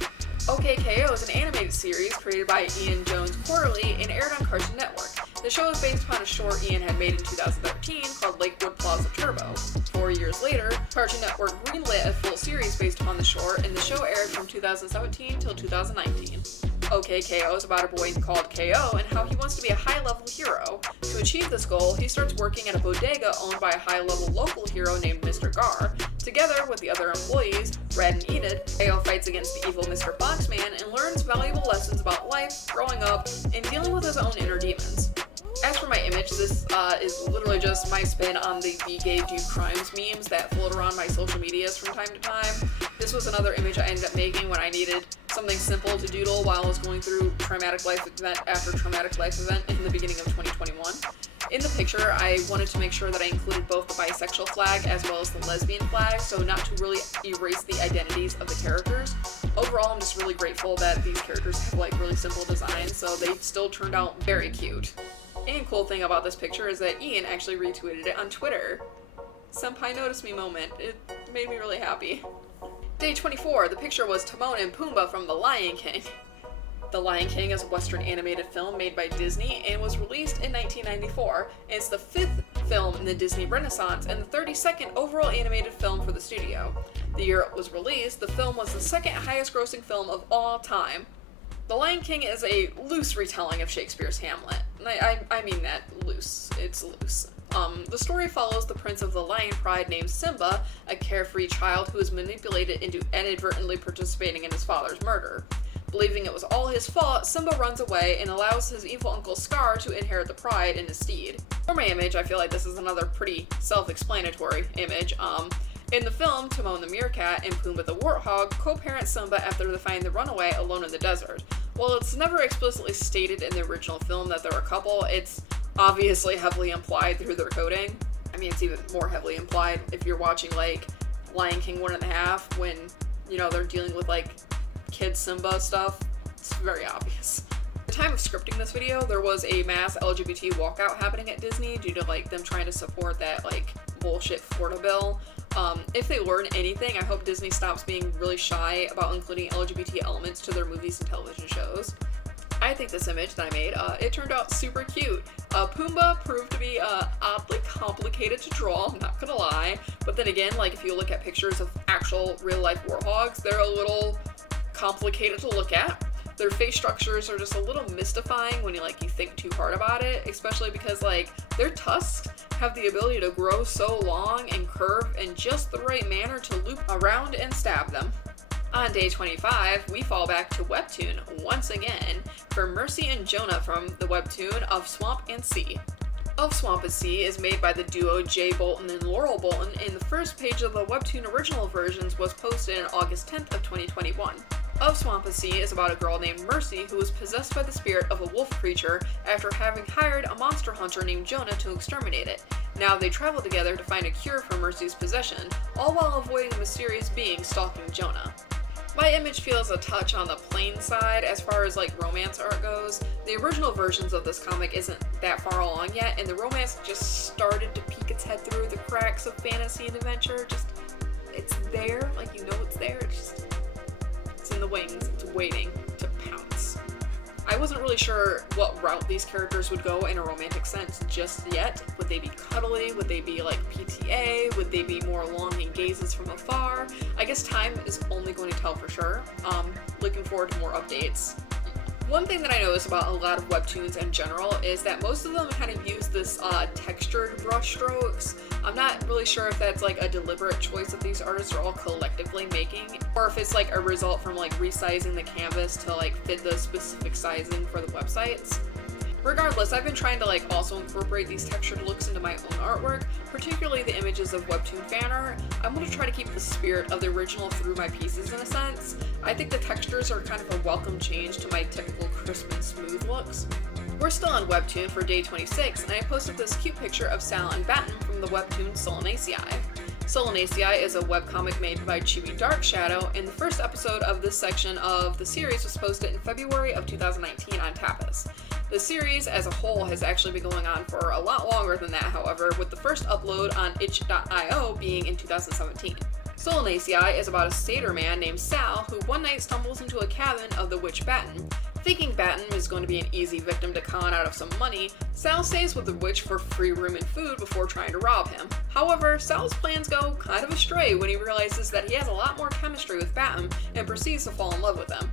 OKKO is an animated series created by Ian Jones Quarterly and aired on Cartoon Network. The show is based upon a short Ian had made in 2013 called Lakewood Plaza Turbo. 4 years later, Cartoon Network greenlit a full series based upon the short, and the show aired from 2017 till 2019. OKKO is about a boy called KO and how he wants to be a high-level hero. To achieve this goal, he starts working at a bodega owned by a high-level local hero named Mr. Gar. Together with the other employees, Red and Enid, KO fights against the evil Mr. Boxman and learns valuable lessons about life, growing up, and dealing with his own inner demons. As for my image, this is literally just my spin on the Be Gay Do Crimes memes that float around my social medias from time to time. This was another image I ended up making when I needed something simple to doodle while I was going through traumatic life event after traumatic life event in the beginning of 2021. In the picture, I wanted to make sure that I included both the bisexual flag as well as the lesbian flag, so not to really erase the identities of the characters. Overall, I'm just really grateful that these characters have really simple designs, so they still turned out very cute. And cool thing about this picture is that Ian actually retweeted it on Twitter. Senpai noticed me moment. It made me really happy. Day 24, the picture was Timon and Pumbaa from The Lion King. The Lion King is a Western animated film made by Disney and was released in 1994. It's the 5th film in the Disney Renaissance and the 32nd overall animated film for the studio. The year it was released, the film was the 2nd highest grossing film of all time. The Lion King is a loose retelling of Shakespeare's Hamlet. I mean that loose. It's loose. The story follows the prince of the lion pride named Simba, a carefree child who is manipulated into inadvertently participating in his father's murder. Believing it was all his fault, Simba runs away and allows his evil uncle Scar to inherit the pride in his steed. For my image, I feel like this is another pretty self-explanatory image. In the film, Timon the meerkat and Pumbaa the warthog co-parent Simba after they find the runaway alone in the desert. While it's never explicitly stated in the original film that they're a couple, it's obviously heavily implied through their coding. I mean, it's even more heavily implied if you're watching Lion King 1.5 when, they're dealing with kid Simba stuff. It's very obvious. At the time of scripting this video, there was a mass LGBT walkout happening at Disney due to them trying to support that bullshit Florida bill. If they learn anything, I hope Disney stops being really shy about including LGBT elements to their movies and television shows. I think this image that I made, it turned out super cute. Pumbaa proved to be oddly complicated to draw, I'm not gonna lie. But then again, if you look at pictures of actual real-life warthogs, they're a little complicated to look at. Their face structures are just a little mystifying when you think too hard about it, especially because their tusks have the ability to grow so long and curve in just the right manner to loop around and stab them. On day 25, we fall back to Webtoon once again for Mercy and Jonah from the webtoon Of Swamp and Sea. Of Swamp and Sea is made by the duo Jay Bolton and Laurel Bolton, and the first page of the webtoon original versions was posted on August 10th of 2021. Of Swamp and Sea is about a girl named Mercy who was possessed by the spirit of a wolf creature after having hired a monster hunter named Jonah to exterminate it. Now they travel together to find a cure for Mercy's possession, all while avoiding a mysterious being stalking Jonah. My image feels a touch on the plain side as far as romance art goes. The original versions of this comic isn't that far along yet, and the romance just started to peek its head through the cracks of fantasy and adventure. It's there, it's there, it's in the wings, it's waiting to pounce. I wasn't really sure what route these characters would go in a romantic sense just yet. Would they be cuddly? Would they be PTA? Would they be more longing gazes from afar? I guess time is only going to tell for sure. Looking forward to more updates. One thing that I notice about a lot of webtoons in general is that most of them kind of use this textured brush strokes. I'm not really sure if that's a deliberate choice that these artists are all collectively making, or if it's a result from resizing the canvas to fit the specific sizing for the websites. Regardless, I've been trying to also incorporate these textured looks into my own artwork, particularly the images of webtoon fan art. I'm going to try to keep the spirit of the original through my pieces in a sense. I think the textures are kind of a welcome change to my typical crisp and smooth looks. We're still on Webtoon for day 26, and I posted this cute picture of Sal and Batten from the webtoon Solanaceae. Solanaceae is a webcomic made by Chibi Dark Shadow, and the first episode of this section of the series was posted in February of 2019 on Tapas. The series as a whole has actually been going on for a lot longer than that, however, with the first upload on itch.io being in 2017. Solanaceae is about a satyr man named Sal who one night stumbles into a cabin of the witch Batten. Thinking Batten is going to be an easy victim to con out of some money, Sal stays with the witch for free room and food before trying to rob him. However, Sal's plans go kind of astray when he realizes that he has a lot more chemistry with Batten and proceeds to fall in love with him.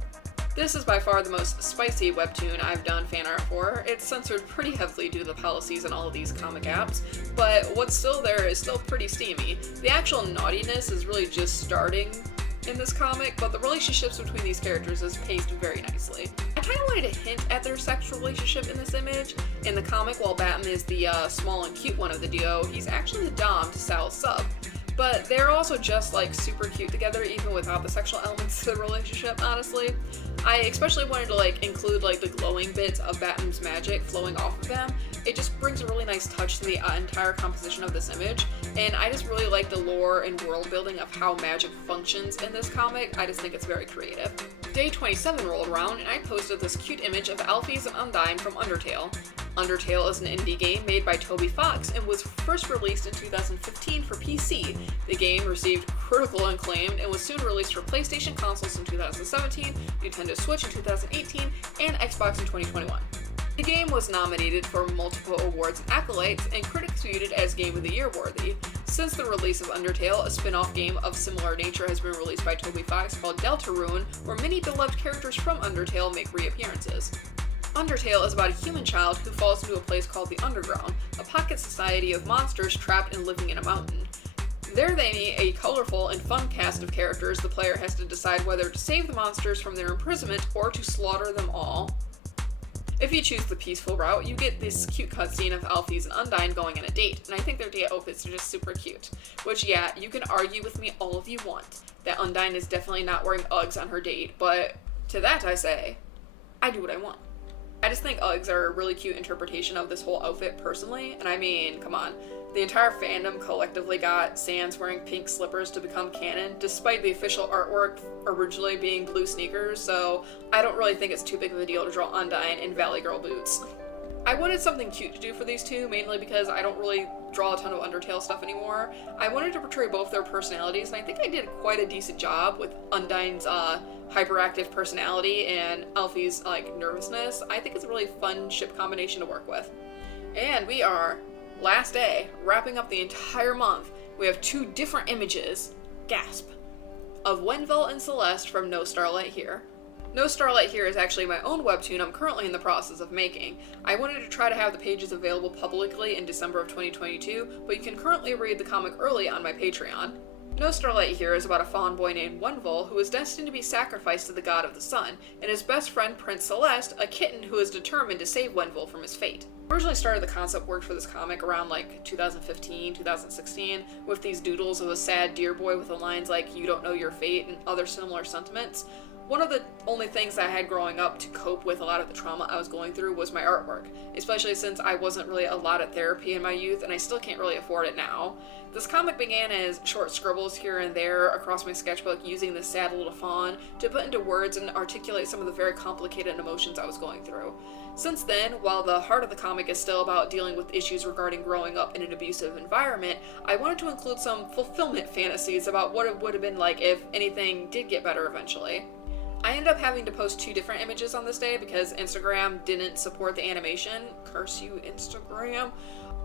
This is by far the most spicy webtoon I've done fan art for. It's censored pretty heavily due to the policies in all of these comic apps, but what's still there is still pretty steamy. The actual naughtiness is really just starting in this comic, but the relationships between these characters is paced very nicely. I kind of wanted to hint at their sexual relationship in this image. In the comic, while Batten is the small and cute one of the duo, he's actually the dom to Sal's sub. But they're also just super cute together even without the sexual elements to the relationship, honestly. I especially wanted to include the glowing bits of Batten's magic flowing off of them. It just brings a really nice touch to the entire composition of this image, and I just really like the lore and world building of how magic functions in this comic. I just think it's very creative. Day 27 rolled around and I posted this cute image of Alphys and Undyne from Undertale. Undertale is an indie game made by Toby Fox and was first released in 2015 for PC. The game received critical acclaim and was soon released for PlayStation consoles in 2017, Nintendo Switch in 2018, and Xbox in 2021. The game was nominated for multiple awards and accolades, and critics viewed it as Game of the Year worthy. Since the release of Undertale, a spin-off game of similar nature has been released by Toby Fox called Deltarune, where many beloved characters from Undertale make reappearances. Undertale is about a human child who falls into a place called the Underground, a pocket society of monsters trapped and living in a mountain. There they meet a colorful and fun cast of characters. The player has to decide whether to save the monsters from their imprisonment or to slaughter them all. If you choose the peaceful route, you get this cute cutscene of Alphys and Undyne going on a date, and I think their date outfits are just super cute. Which, yeah, you can argue with me all of you want, that Undyne is definitely not wearing Uggs on her date, but to that I say, I do what I want. I just think Uggs are a really cute interpretation of this whole outfit personally, and I mean, come on. The entire fandom collectively got Sans wearing pink slippers to become canon, despite the official artwork originally being blue sneakers, so I don't really think it's too big of a deal to draw Undyne in Valley Girl boots. I wanted something cute to do for these two, mainly because I don't really draw a ton of Undertale stuff anymore. I wanted to portray both their personalities, and I think I did quite a decent job with Undyne's hyperactive personality and Alphys' nervousness. I think it's a really fun ship combination to work with. And we are last day, wrapping up the entire month. We have two different images, gasp, of Wenvel and Celeste from No Starlight Here. No Starlight Here is actually my own webtoon I'm currently in the process of making. I wanted to try to have the pages available publicly in December of 2022, but you can currently read the comic early on my Patreon. No Starlight Here is about a fawn boy named Wenvil who is destined to be sacrificed to the god of the sun, and his best friend Prince Celeste, a kitten who is determined to save Wenvil from his fate. I originally started the concept work for this comic around like 2015, 2016, with these doodles of a sad deer boy with the lines like, "You don't know your fate," and other similar sentiments. One of the only things I had growing up to cope with a lot of the trauma I was going through was my artwork, especially since I wasn't really allotted therapy in my youth and I still can't really afford it now. This comic began as short scribbles here and there across my sketchbook using this sad little fawn to put into words and articulate some of the very complicated emotions I was going through. Since then, while the heart of the comic is still about dealing with issues regarding growing up in an abusive environment, I wanted to include some fulfillment fantasies about what it would have been like if anything did get better eventually. I ended up having to post 2 different images on this day because Instagram didn't support the animation. Curse you, Instagram.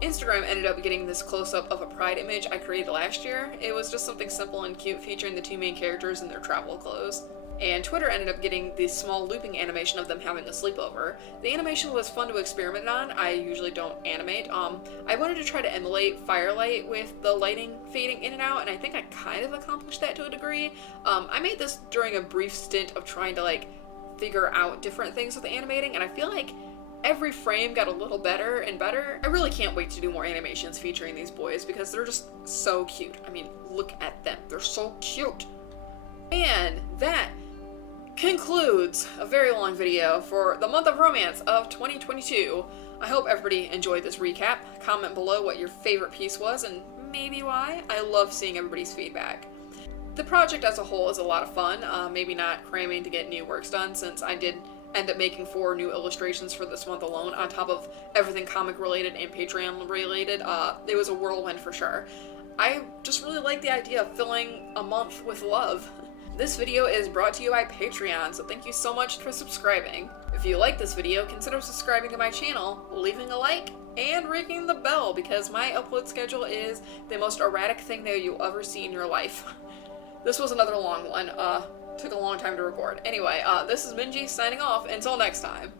Instagram ended up getting this close-up of a pride image I created last year. It was just something simple and cute featuring the 2 main characters in their travel clothes. And Twitter ended up getting this small looping animation of them having a sleepover. The animation was fun to experiment on. I usually don't animate. I wanted to try to emulate firelight with the lighting fading in and out, and I think I kind of accomplished that to a degree. I made this during a brief stint of trying to like figure out different things with animating, and I feel like every frame got a little better and better. I really can't wait to do more animations featuring these boys because they're just so cute. I mean, look at them. They're so cute. And that concludes a very long video for the month of romance of 2022. I hope everybody enjoyed this recap. Comment below what your favorite piece was and maybe why. I love seeing everybody's feedback. The project as a whole is a lot of fun, maybe not cramming to get new works done since I did end up making 4 new illustrations for this month alone on top of everything comic related and Patreon related. It was a whirlwind for sure. I just really like the idea of filling a month with love. This video is brought to you by Patreon, so thank you so much for subscribing. If you like this video, consider subscribing to my channel, leaving a like, and ringing the bell because my upload schedule is the most erratic thing that you'll ever see in your life. This was another long one. Took a long time to record. Anyway, this is Minji signing off. Until next time.